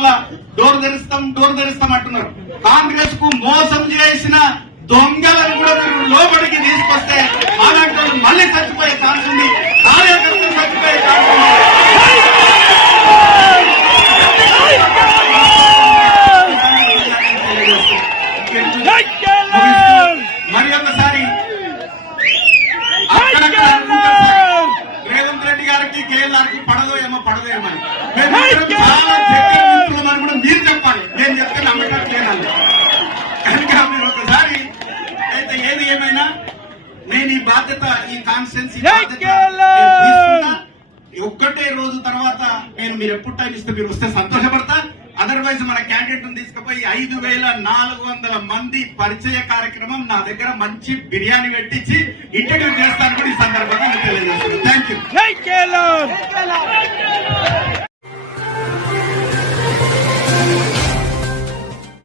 Door తెరుస్తాం door తెరుస్తాం అంటున్నారు. కాంగ్రెస్కు మోసం చేసిన దొంగలను కూడా మీరు లోపలికి తీసుకొస్తే అలాంటి వాళ్ళు మళ్ళీ చచ్చిపోయే ఛాన్స్ ఉంది. కార్యకర్తలు చచ్చిపోయే ఛాన్స్ ఉంది. మరి ఒకసారి అక్కడక్కడ అనుకుంటారు. రేవంత్ రెడ్డి గారికి కేఎల్ఆర్కి పడదో ఏమో పడదో కనుక మీరు ఒకసారి అయితే ఏది ఏమైనా నేను ఈ బాధ్యత ఈ తీసుకుంటా. ఒక్కటే రోజు తర్వాత నేను మీరు ఎప్పుడు టైం ఇస్తే మీరు వస్తే సంతోషపడతా. అదర్వైజ్ మన క్యాండిడేట్ తీసుకుపోయి ఐదు వేల నాలుగు వందల మంది పరిచయ కార్యక్రమం నా దగ్గర మంచి బిర్యానీ పెట్టించి ఇంటర్వ్యూ చేస్తాను కూడా ఈ సందర్భంగా నేను తెలియజేస్తున్నాను థ్యాంక్ యూ